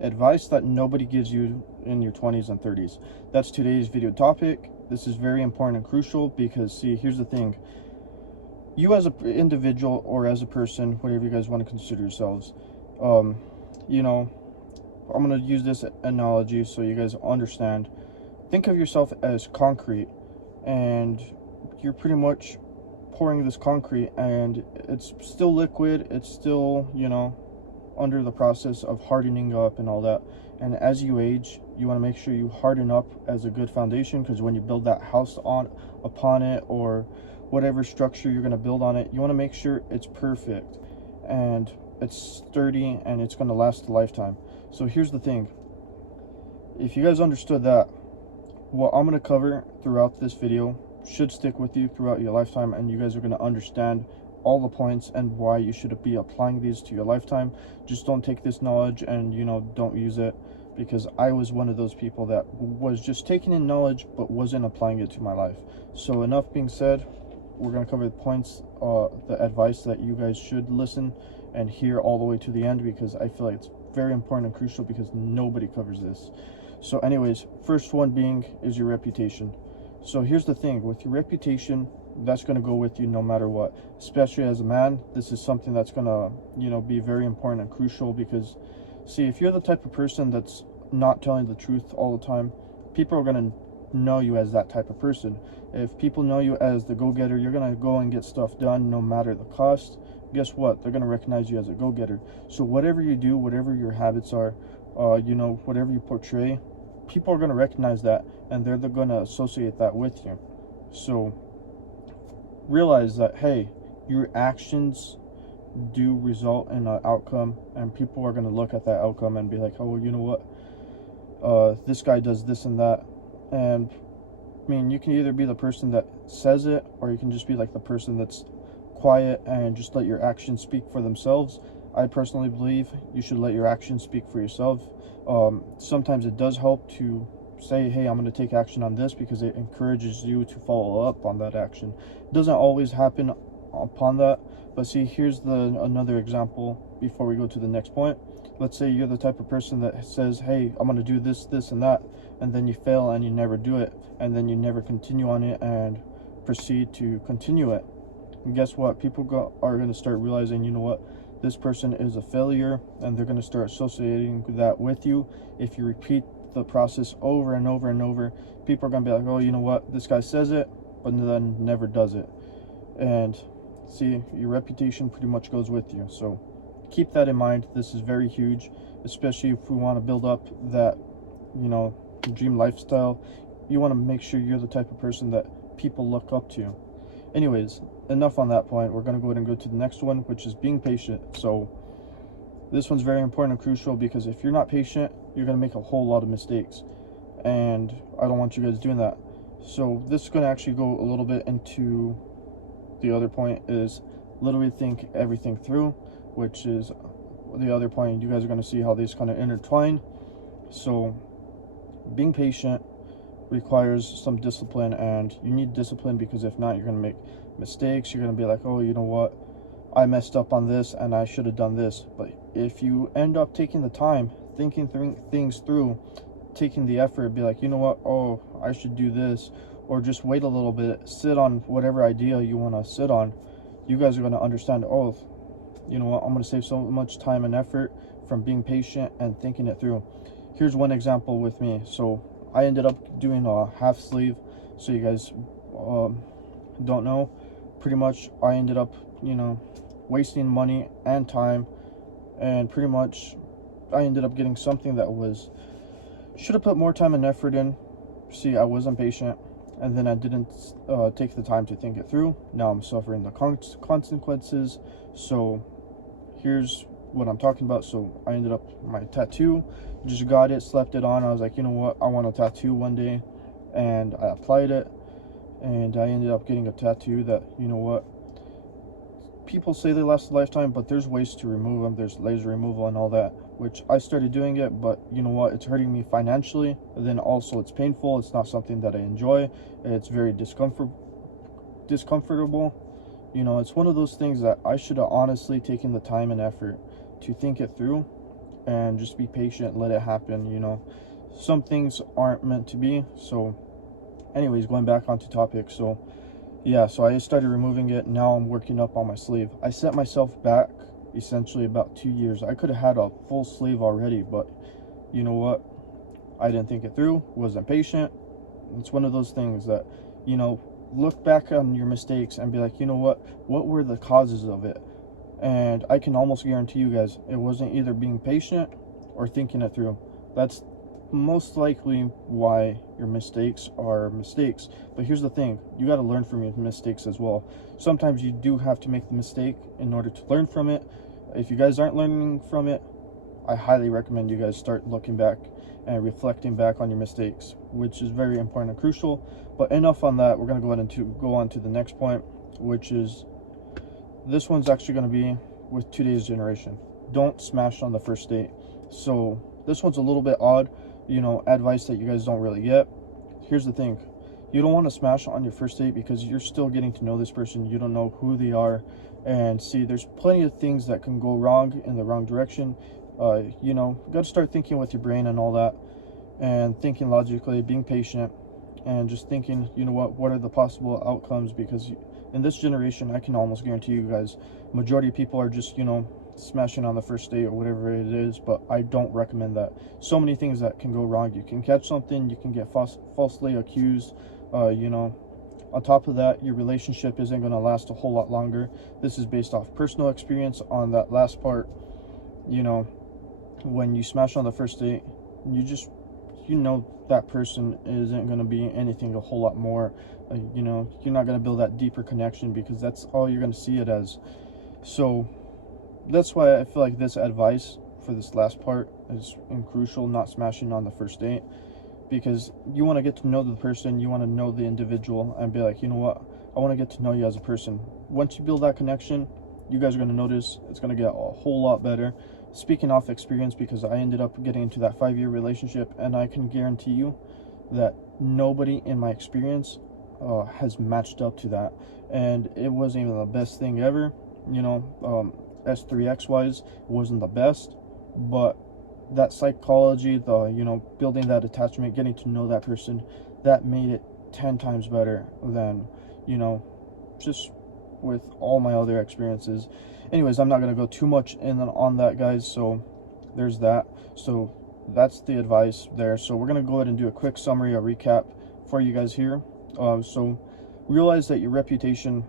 Advice that nobody gives you in your 20s and 30s. That's today's video topic. This is very important and crucial because, see, here's the thing. You as an individual or as a person, whatever you guys want to consider yourselves, you know, I'm going to use this analogy so you guys understand. Think of yourself as concrete, and you're pretty much pouring this concrete, and it's still liquid. It's still, under the process of hardening up and all that. And as you age, you want to make sure you harden up as a good foundation, because when you build that house upon it, or whatever structure you're going to build on it, you want to make sure it's perfect and it's sturdy and it's going to last a lifetime. So here's the thing. If you guys understood that, what I'm going to cover throughout this video should stick with you throughout your lifetime, and you guys are going to understand all the points and why you should be applying these to your lifetime. Just don't take this knowledge and don't use it, because I was one of those people that was just taking in knowledge but wasn't applying it to my life. So enough being said, we're going to cover the points, the advice that you guys should listen and hear all the way to the end, because I feel like it's very important and crucial, because nobody covers this. So anyways, first one being is your reputation. So here's the thing, with your reputation, that's going to go with you no matter what. Especially as a man, this is something that's going to be very important and crucial, because see, if you're the type of person that's not telling the truth all the time, people are going to know you as that type of person. If people know you as the go-getter, you're going to go and get stuff done no matter the cost. Guess what? They're going to recognize you as a go-getter. So whatever you do, whatever your habits are, whatever you portray, people are going to recognize that, and they're going to associate that with you. So realize that, hey, your actions do result in an outcome, and people are going to look at that outcome and be like, oh, well, you know what, this guy does this and that. And I mean, you can either be the person that says it, or you can just be like the person that's quiet and just let your actions speak for themselves. I personally believe you should let your actions speak for yourself. Sometimes it does help to say, hey, I'm going to take action on this, because it encourages you to follow up on that action. It doesn't always happen upon that, but see, here's another example before we go to the next point. Let's say you're the type of person that says, hey, I'm going to do this, this, and that, and then you fail and you never do it, and then you never continue on it and proceed to continue it. And guess what? People are going to start realizing, you know what, this person is a failure, and they're going to start associating that with you. If you repeat the process over and over and over, people are going to be like, oh, you know what, this guy says it, but then never does it. And see, your reputation pretty much goes with you. So keep that in mind. This is very huge, especially if we want to build up that, dream lifestyle. You want to make sure you're the type of person that people look up to. Anyways, enough on that point. We're going to go ahead and go to the next one, which is being patient. So this one's very important and crucial, because if you're not patient, you're going to make a whole lot of mistakes, and I don't want you guys doing that. So this is going to actually go a little bit into the other point, is literally think everything through, which is the other point. You guys are going to see how these kind of intertwine. So being patient requires some discipline, and you need discipline, because if not, you're going to make mistakes. You're going to be like, oh, you know what, I messed up on this and I should have done this. But if you end up taking the time, thinking things through, taking the effort, be like, you know what, oh, I should do this, or just wait a little bit, sit on whatever idea you want to sit on, you guys are going to understand, oh, you know what, I'm going to save so much time and effort from being patient and thinking it through. Here's one example with me. So I ended up doing a half sleeve. So you guys don't know, pretty much I ended up, wasting money and time, and pretty much I ended up getting something that should have put more time and effort in. See, I wasn't patient, and then I didn't take the time to think it through. Now I'm suffering the consequences. So here's what I'm talking about. So I ended up, my tattoo, just got it, slept it on. I was like, you know what, I want a tattoo one day, and I applied it, and I ended up getting a tattoo that, you know what, people say they last a lifetime, but there's ways to remove them. There's laser removal and all that, which I started doing it, but you know what, it's hurting me financially. And then also it's painful. It's not something that I enjoy. It's very discomfortable. It's one of those things that I should have honestly taken the time and effort to think it through and just be patient, let it happen. You know, some things aren't meant to be. So anyways, going back onto topic. So yeah, so I started removing it. Now I'm working up on my sleeve. I set myself back essentially about 2 years. I could have had a full sleeve already, but you know what, I didn't think it through, wasn't patient. It's one of those things that, you know, look back on your mistakes and be like, you know what were the causes of it? And I can almost guarantee you guys, it wasn't either being patient or thinking it through. That's most likely why your mistakes are mistakes. But here's the thing, you got to learn from your mistakes as well. Sometimes you do have to make the mistake in order to learn from it. If you guys aren't learning from it, I highly recommend you guys start looking back and reflecting back on your mistakes, which is very important and crucial. But enough on that. We're going to go ahead and go on to the next point, which is, this one's actually going to be with today's generation. Don't smash on the first date. So this one's a little bit odd, you know, advice that you guys don't really get. Here's the thing, you don't want to smash on your first date because you're still getting to know this person. You don't know who they are. And see, there's plenty of things that can go wrong in the wrong direction. You know, you got to start thinking with your brain and all that, and thinking logically, being patient, and just thinking, you know what are the possible outcomes? Because in this generation, I can almost guarantee you guys, majority of people are just, you know, smashing on the first date or whatever it is. But I don't recommend that. So many things that can go wrong. You can catch something, you can get falsely accused. You know, on top of that, your relationship isn't going to last a whole lot longer. This is based off personal experience on that last part. You know, when you smash on the first date, you know that person isn't going to be anything a whole lot more. You know, you're not going to build that deeper connection because that's all you're going to see it as. So that's why I feel like this advice for this last part is crucial, not smashing on the first date, because you want to get to know the person, you want to know the individual, and be like, you know what, I want to get to know you as a person. Once you build that connection, you guys are going to notice it's going to get a whole lot better. Speaking off experience, because I ended up getting into that 5-year relationship, and I can guarantee you that nobody in my experience has matched up to that. And it wasn't even the best thing ever. You know, S3X wise, it wasn't the best, but that psychology, you know, building that attachment, getting to know that person, that made it 10 times better than, you know, just with all my other experiences. Anyways, I'm not going to go too much in on that, guys. So there's that. So that's the advice there. So we're going to go ahead and do a quick summary, a recap for you guys here. So realize that your reputation,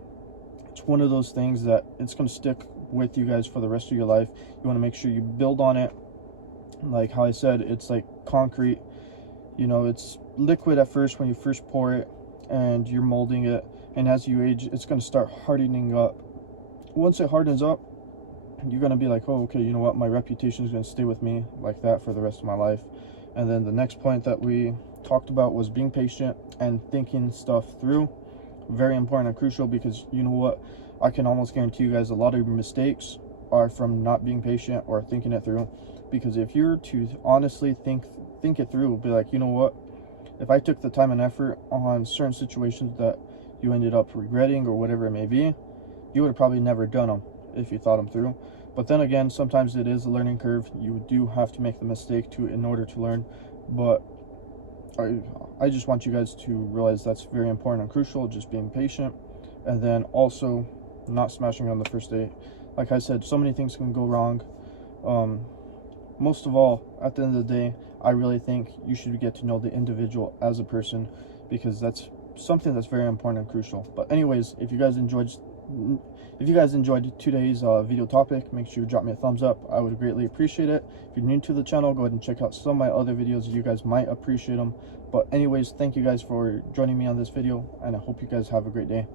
it's one of those things that it's going to stick with you guys for the rest of your life. You want to make sure you build on it. Like how I said, it's like concrete. You know, it's liquid at first when you first pour it and you're molding it, and as you age, it's going to start hardening up. Once it hardens up, you're going to be like, oh, okay, you know what, my reputation is going to stay with me like that for the rest of my life. And then the next point that we talked about was being patient and thinking stuff through. Very important and crucial, because you know what, I can almost guarantee you guys a lot of your mistakes are from not being patient or thinking it through. Because if you're to honestly think it through, be like, you know what, if I took the time and effort on certain situations that you ended up regretting or whatever it may be, you would have probably never done them if you thought them through. But then again, sometimes it is a learning curve. You do have to make the mistake in order to learn. But I just want you guys to realize that's very important and crucial, just being patient. And then also not smashing on the first date. Like I said, so many things can go wrong. Most of all, at the end of the day, I really think you should get to know the individual as a person, because that's something that's very important and crucial. But anyways, if you guys enjoyed today's video topic, make sure you drop me a thumbs up. I would greatly appreciate it. If you're new to the channel, go ahead and check out some of my other videos. You guys might appreciate them. But anyways, thank you guys for joining me on this video, and I hope you guys have a great day.